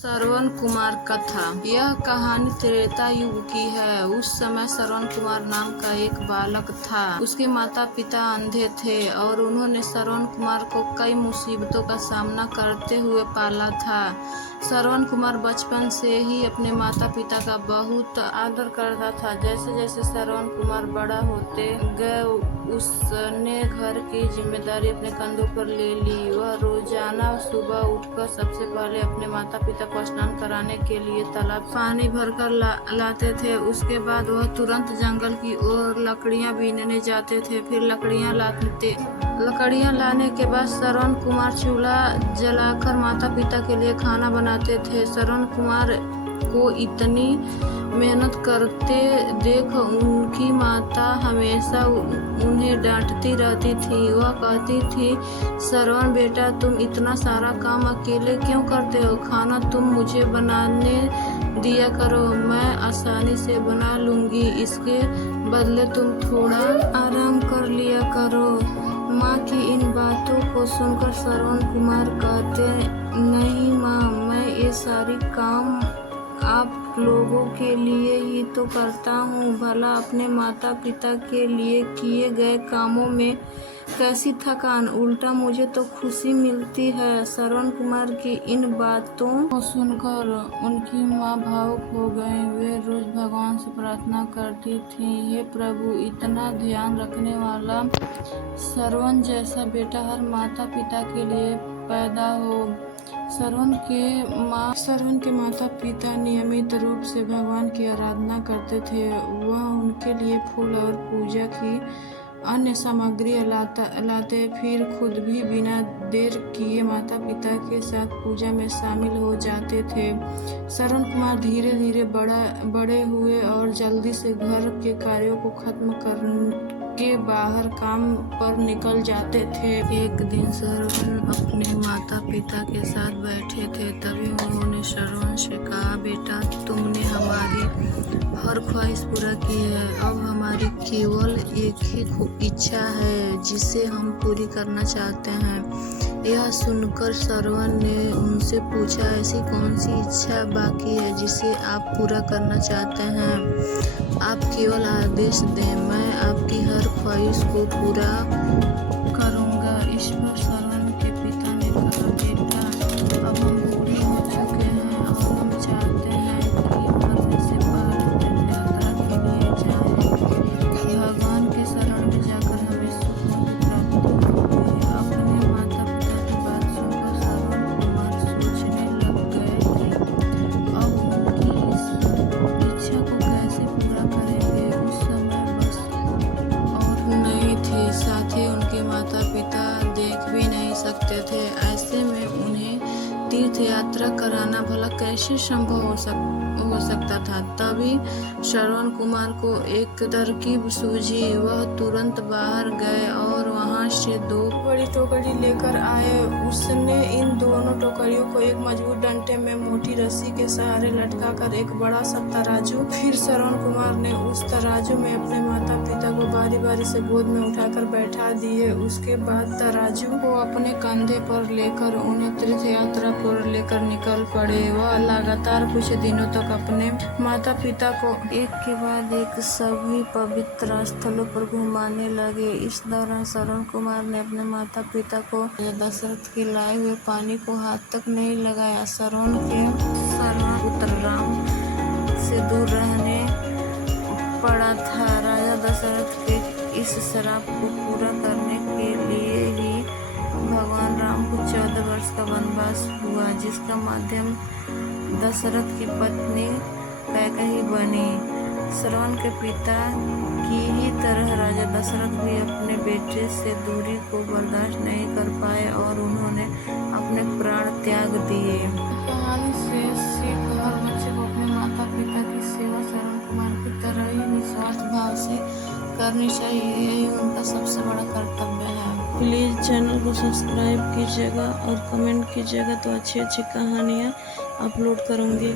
श्रवण कुमार कथा। यह कहानी त्रेता युग की है। उस समय श्रवण कुमार नाम का एक बालक था। उसके माता पिता अंधे थे और उन्होंने श्रवण कुमार को कई मुसीबतों का सामना करते हुए पाला था। श्रवण कुमार बचपन से ही अपने माता पिता का बहुत आदर करता था। जैसे जैसे श्रवण कुमार बड़ा होते गए उसने घर की जिम्मेदारी अपने कंधों पर ले ली। वह रोजाना सुबह उठकर सबसे पहले अपने माता पिता को स्नान कराने के लिए तालाब पानी भरकर लाते थे। उसके बाद वह तुरंत जंगल की ओर लकड़ियां बीनने जाते थे। फिर लकड़ियां लाने के बाद श्रवण कुमार चूल्हा जलाकर माता पिता के लिए खाना बनाते थे। श्रवण कुमार को इतनी मेहनत करते देख उनकी माता हमेशा उन्हें डांटती रहती थी। वह कहती थी, श्रवण बेटा, तुम इतना सारा काम अकेले क्यों करते हो? खाना तुम मुझे बनाने दिया करो, मैं आसानी से बना लूँगी। इसके बदले तुम थोड़ा आराम कर लिया करो। माँ की इन बातों को सुनकर श्रवण कुमार कहते, नहीं माँ, मैं ये सारी काम आप लोगों के लिए ही तो करता हूँ। भला अपने माता पिता के लिए किए गए कामों में कैसी थकान, उल्टा मुझे तो खुशी मिलती है। श्रवण कुमार की इन बातों को सुनकर उनकी माँ भावुक हो गई। वे रोज भगवान से प्रार्थना करती थीं, हे प्रभु, इतना ध्यान रखने वाला श्रवण जैसा बेटा हर माता पिता के लिए पैदा हो। श्रवण के माता पिता नियमित रूप से भगवान की आराधना करते थे। वह उनके लिए फूल और पूजा की अन्य सामग्री लाते, फिर खुद भी बिना देर किए माता पिता के साथ पूजा में शामिल हो जाते थे। श्रवण कुमार धीरे धीरे बड़े हुए और जल्दी से घर के कार्यों को खत्म करके बाहर काम पर निकल जाते थे। एक दिन श्रवण अपने माता पिता के साथ बैठे थे। तभी उन्होंने श्रवण से कहा, बेटा, तुमने हमारी हर ख्वाहिश पूरा की है। अब हमारी केवल एक ही इच्छा है जिसे हम पूरी करना चाहते हैं। यह सुनकर श्रवण ने उनसे पूछा, ऐसी कौन सी इच्छा बाकी है जिसे आप पूरा करना चाहते हैं? आप केवल आदेश दें, मैं आपकी हर ख्वाहिश को पूरा करूँगा। इस पर श्रवण के पिता ने कहा, बेटा, अब हम बूढ़े हो चुके हैं और हम चाहते हैं कि मरने से पहले यात्रा के लिए जाएं। भगवान के शरण में जाकर हमें सुखों की प्राप्ति होगी। अपने माता पिता की बात सुनकर श्रवण कुमार सोचने लग गए कि अब उनकी इस इच्छा को कैसे पूरा करेंगे। उस समय बस और नहीं थी, साथ ही उनके माता पिता देख भी नहीं सकते थे। ऐसे में उन्हें तीर्थ यात्रा कराना भला कैसे संभव हो सकता था। तभी श्रवण कुमार को एक तरकीब सूझी। वह तुरंत बाहर गए और वहां से 2 बड़ी टोकरी लेकर आए। उसने इन दोनों टोकरियों को एक मजबूत डंडे में मोटी रस्सी के सहारे लटकाकर एक बड़ा सा तराजू, फिर श्रवण कुमार ने उस तराजू में अपने माता पिता को बारी बारी से गोद में उठाकर बैठा दिए। उसके बाद तराजू को अपने कंधे पर लेकर उन्हें तीर्थ यात्रा पर लेकर निकल पड़े। वह लगातार कुछ दिनों तक अपने माता पिता को एक के बाद एक सभी पवित्र स्थलों पर घुमाने लगे। इस दौरान श्रवण कुमार ने अपने माता पिता को दशरथ के लाए हुए पानी को हाथ तक नहीं लगाया। श्रवण पुत्र राम से दूर रहने पड़ा था। राजा दशरथ के इस श्राप को पूरा करने के लिए ही भगवान राम को 14 वर्ष का वनवास हुआ, जिसका माध्यम दशरथ की पत्नी कैकेयी बनी। श्रवण के पिता की ही तरह राजा दशरथ भी अपने बेटे से दूरी को बर्दाश्त नहीं कर पाए और उन्होंने अपने प्राण त्याग दिए। कहानी से सीख, हर बच्चे को अपने माता पिता की सेवा श्रवण कुमार की तरह ही निस्वार्थ भाव से करनी चाहिए। यही उनका सबसे बड़ा कर्तव्य है। प्लीज़ चैनल को सब्सक्राइब कीजिएगा और कमेंट कीजिएगा, तो अच्छी अच्छी कहानियाँ अपलोड करूँगी।